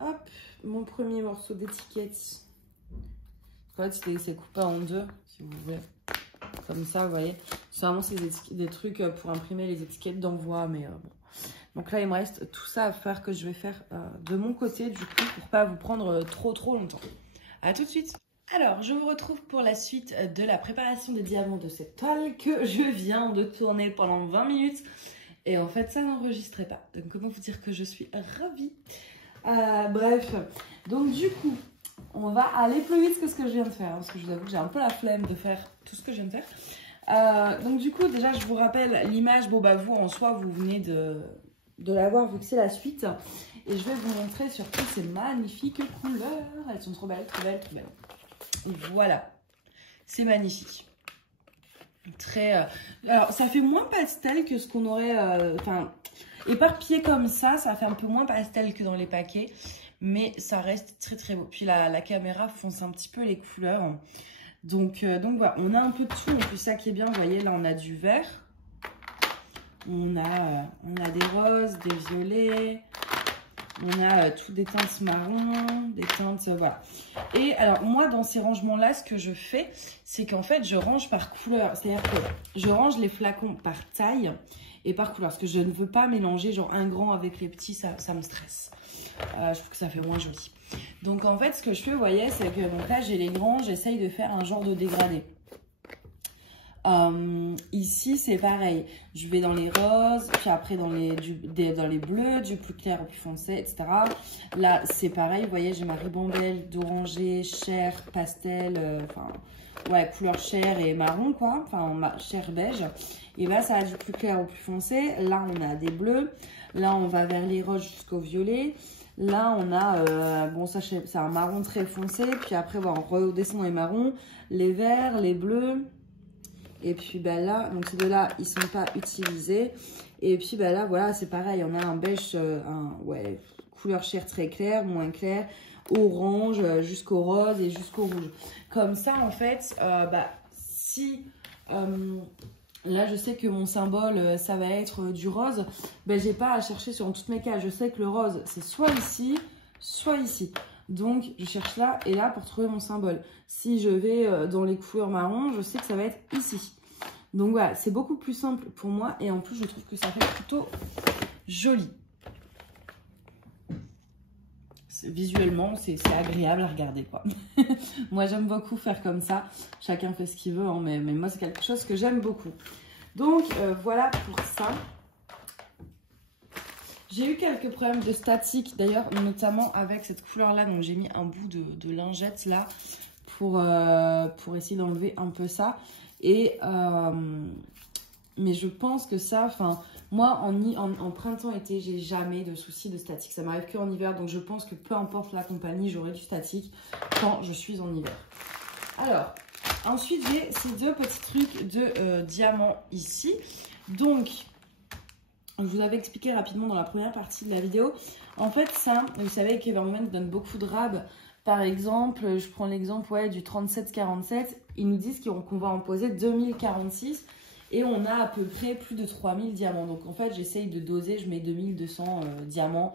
Hop, mon premier morceau d'étiquette. En fait, c'est coupé en deux, si vous voulez. Comme ça, vous voyez. C'est vraiment des trucs pour imprimer les étiquettes d'envoi, mais bon. Donc là, il me reste tout ça à faire que je vais faire de mon côté, du coup, pour pas vous prendre trop longtemps. À tout de suite. Alors, je vous retrouve pour la suite de la préparation des diamants de cette toile que je viens de tourner pendant 20 minutes. Et en fait, ça n'enregistrait pas. Donc, comment vous dire que je suis ravie. Bref, donc du coup, on va aller plus vite que ce que je viens de faire. Parce que je vous avoue que j'ai un peu la flemme de faire tout ce que je viens de faire. Donc du coup, déjà, je vous rappelle l'image. Bon, bah vous, en soi, vous venez de l'avoir vu que c'est la suite. Et je vais vous montrer surtout ces magnifiques couleurs. Elles sont trop belles, trop belles, trop belles. Et voilà, c'est magnifique. Très... Alors, ça fait moins pastel que ce qu'on aurait... Enfin, éparpillé comme ça fait un peu moins pastel que dans les paquets. Mais ça reste très beau. Puis la caméra fonce un petit peu les couleurs. Donc voilà, on a un peu de tout. En plus, ça qui est bien, vous voyez, là on a du vert. On a des roses, des violets. On a toutes des teintes marron, des teintes, voilà. Et alors, moi, dans ces rangements-là, ce que je fais, c'est qu'en fait, je range par couleur. C'est-à-dire que je range les flacons par taille et par couleur. Parce que je ne veux pas mélanger, genre, un grand avec les petits, ça me stresse. Je trouve que ça fait moins joli. Donc, en fait, ce que je fais, vous voyez, c'est que donc là, j'ai les grands, j'essaye de faire un genre de dégradé. Ici, c'est pareil. Je vais dans les roses, puis après dans les bleus, du plus clair au plus foncé, etc. Là, c'est pareil. Vous voyez, j'ai ma ribambelle d'oranger, chair, pastel, enfin, ouais, couleur chair et marron, quoi. Enfin, chair beige. Et là, ça a du plus clair au plus foncé. Là, on a des bleus. Là, on va vers les roses jusqu'au violet. Là, on a, bon, ça, c'est un marron très foncé. Puis après, bon, on redescend dans les marrons, les verts, les bleus. Et puis bah là, donc ces deux-là, ils sont pas utilisés. Et puis bah là, voilà, c'est pareil. On a un beige, ouais, couleur chair très claire, moins clair. orange jusqu'au rose et jusqu'au rouge. Comme ça, en fait, si là, je sais que mon symbole, ça va être du rose, j'ai pas à chercher sur toutes mes cases. Je sais que le rose, c'est soit ici, soit ici. Donc, je cherche là et là pour trouver mon symbole. Si je vais dans les couleurs marron, je sais que ça va être ici. Donc voilà, c'est beaucoup plus simple pour moi et en plus, je trouve que ça fait plutôt joli. Visuellement, c'est agréable à regarder, quoi. Moi, j'aime beaucoup faire comme ça. Chacun fait ce qu'il veut, hein, mais moi, c'est quelque chose que j'aime beaucoup. Donc, voilà pour ça. J'ai eu quelques problèmes de statique, d'ailleurs, notamment avec cette couleur-là. Donc, j'ai mis un bout de lingette, là, pour essayer d'enlever un peu ça. Et... mais je pense que ça, moi, en printemps-été, j'ai jamais de soucis de statique. Ça m'arrive qu'en hiver, donc je pense que peu importe la compagnie, j'aurai du statique quand je suis en hiver. Alors, ensuite, j'ai ces deux petits trucs de diamants ici. Donc, je vous avais expliqué rapidement dans la première partie de la vidéo. En fait, ça, vous savez qu'Evermoment donne beaucoup de rabs. Par exemple, je prends l'exemple du 3747. Ils nous disent qu'on va en poser 2046. Et on a à peu près plus de 3000 diamants. Donc en fait, j'essaye de doser, je mets 2200 diamants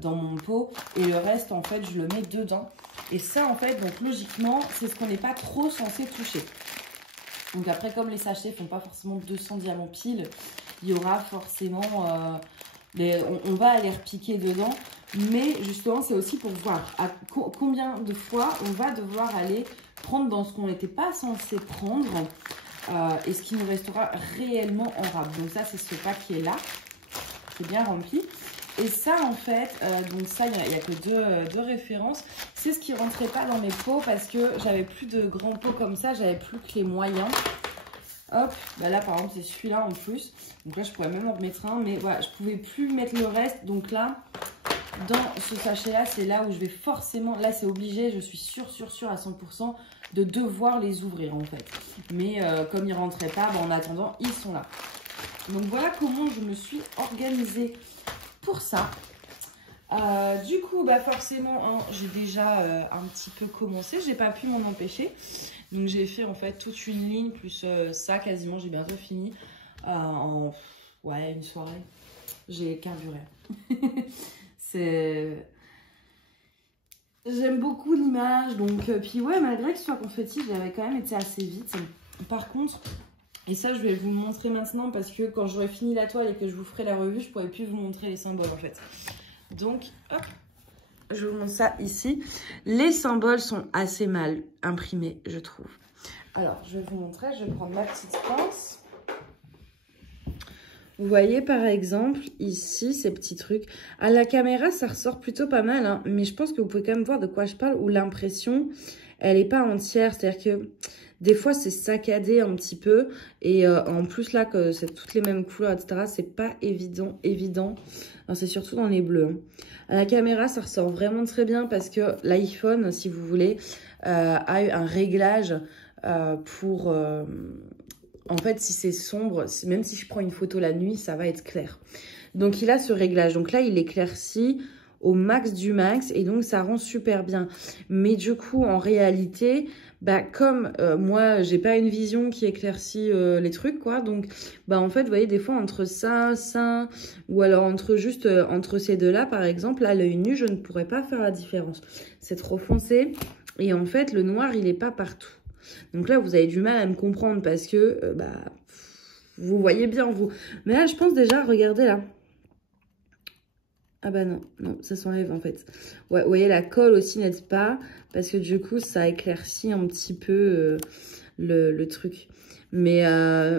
dans mon pot. Et le reste, en fait, je le mets dedans. Et ça, en fait, donc logiquement, c'est ce qu'on n'est pas trop censé toucher. Donc après, comme les sachets ne font pas forcément 200 diamants pile, il y aura forcément... on va aller repiquer dedans. Mais justement, c'est aussi pour voir à combien de fois on va devoir aller prendre dans ce qu'on n'était pas censé prendre. Et ce qui nous restera réellement en rab. Donc ça, c'est ce paquet-là. C'est bien rempli. Et ça, en fait, donc ça, il n'y a que deux références. C'est ce qui ne rentrait pas dans mes pots parce que j'avais plus de grands pots comme ça. J'avais plus que les moyens. Hop, là, par exemple, c'est celui-là en plus. Donc là, je pourrais même en remettre un. Mais voilà, je ne pouvais plus mettre le reste. Donc là, dans ce sachet-là, c'est là où je vais forcément... Là, c'est obligé, je suis sûre à 100% de devoir les ouvrir, en fait. Mais comme ils ne rentraient pas, en attendant, ils sont là. Donc, voilà comment je me suis organisée pour ça. Du coup, forcément, j'ai déjà un petit peu commencé. Je n'ai pas pu m'en empêcher. Donc, j'ai fait, en fait, toute une ligne, plus ça, quasiment. J'ai bientôt fini en une soirée. J'ai carburé. J'aime beaucoup l'image, donc puis ouais, malgré que ce soit confetti, j'avais quand même été assez vite. Par contre, et ça je vais vous le montrer maintenant parce que quand j'aurai fini la toile et que je vous ferai la revue, je pourrai plus vous montrer les symboles en fait. Donc hop, je vous montre ça ici. Les symboles sont assez mal imprimés, je trouve. Alors je vais vous montrer, je vais prendre ma petite pince. Vous voyez par exemple ici ces petits trucs. À la caméra ça ressort plutôt pas mal, hein, mais je pense que vous pouvez quand même voir de quoi je parle, où l'impression elle n'est pas entière. C'est-à-dire que des fois c'est saccadé un petit peu et en plus là que c'est toutes les mêmes couleurs etc. C'est pas évident. C'est surtout dans les bleus. Hein. À la caméra ça ressort vraiment très bien parce que l'iPhone si vous voulez a eu un réglage pour... En fait, si c'est sombre, même si je prends une photo la nuit, ça va être clair. Donc, il a ce réglage. Donc là, il éclaircit au max du max et donc, ça rend super bien. Mais du coup, en réalité, comme moi, j'ai pas une vision qui éclaircit les trucs, quoi. Donc, en fait, vous voyez, des fois, entre ça, ou alors entre ces deux-là, par exemple, à l'œil nu, je ne pourrais pas faire la différence. C'est trop foncé. Et en fait, le noir, il n'est pas partout. Donc là, vous avez du mal à me comprendre parce que vous voyez bien, vous. Mais là, je pense déjà, regardez là. Ah non, ça s'enlève en fait. Ouais, vous voyez, la colle aussi n'aide pas parce que du coup, ça éclaircit un petit peu le truc. Mais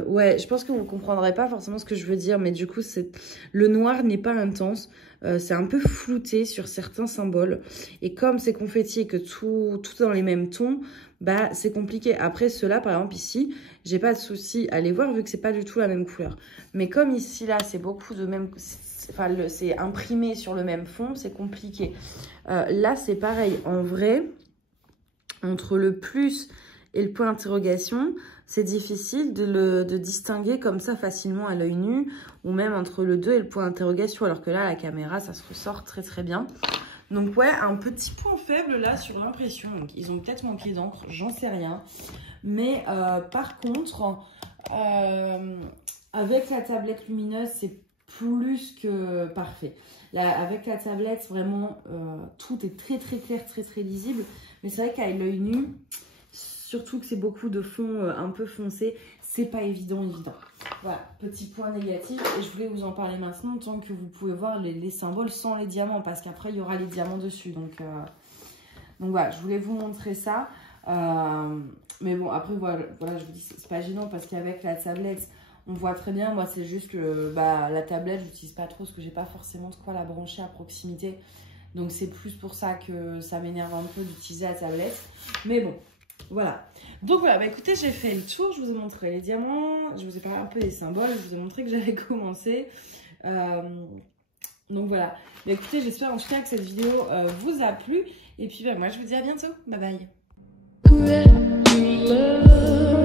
ouais, je pense que vous ne comprendrez pas forcément ce que je veux dire. Mais du coup, le noir n'est pas intense. C'est un peu flouté sur certains symboles. Et comme c'est confetti et que tout dans les mêmes tons, c'est compliqué. Après, ceux-là, par exemple, ici, j'ai pas de souci à les voir vu que c'est pas du tout la même couleur. Mais comme ici, là, c'est beaucoup de même... Enfin, c'est imprimé sur le même fond, c'est compliqué. Là, c'est pareil. En vrai, entre le plus et le point d'interrogation, c'est difficile de distinguer comme ça facilement à l'œil nu, ou même entre le 2 et le point d'interrogation, alors que là, la caméra, ça se ressort très très bien. Donc ouais, un petit point faible là sur l'impression. Donc ils ont peut-être manqué d'encre, j'en sais rien. Mais par contre, avec la tablette lumineuse, c'est plus que parfait. Là, avec la tablette, vraiment, tout est très très clair, très très lisible. Mais c'est vrai qu'avec l'œil nu, surtout que c'est beaucoup de fond un peu foncé, c'est pas évident. Voilà, petit point négatif. Et je voulais vous en parler maintenant, tant que vous pouvez voir les symboles sans les diamants, parce qu'après, il y aura les diamants dessus. Donc voilà, je voulais vous montrer ça. Mais bon, après, voilà, je vous dis, c'est pas gênant, parce qu'avec la tablette, on voit très bien. Moi, c'est juste que la tablette, je l'utilise pas trop, parce que j'ai pas forcément de quoi la brancher à proximité. Donc, c'est plus pour ça que ça m'énerve un peu d'utiliser la tablette. Mais bon, voilà. Donc voilà, écoutez, j'ai fait le tour. Je vous ai montré les diamants. Je vous ai parlé un peu des symboles. Je vous ai montré que j'avais commencé. Donc voilà. Écoutez, j'espère en tout cas que cette vidéo vous a plu. Et puis moi, je vous dis à bientôt. Bye bye.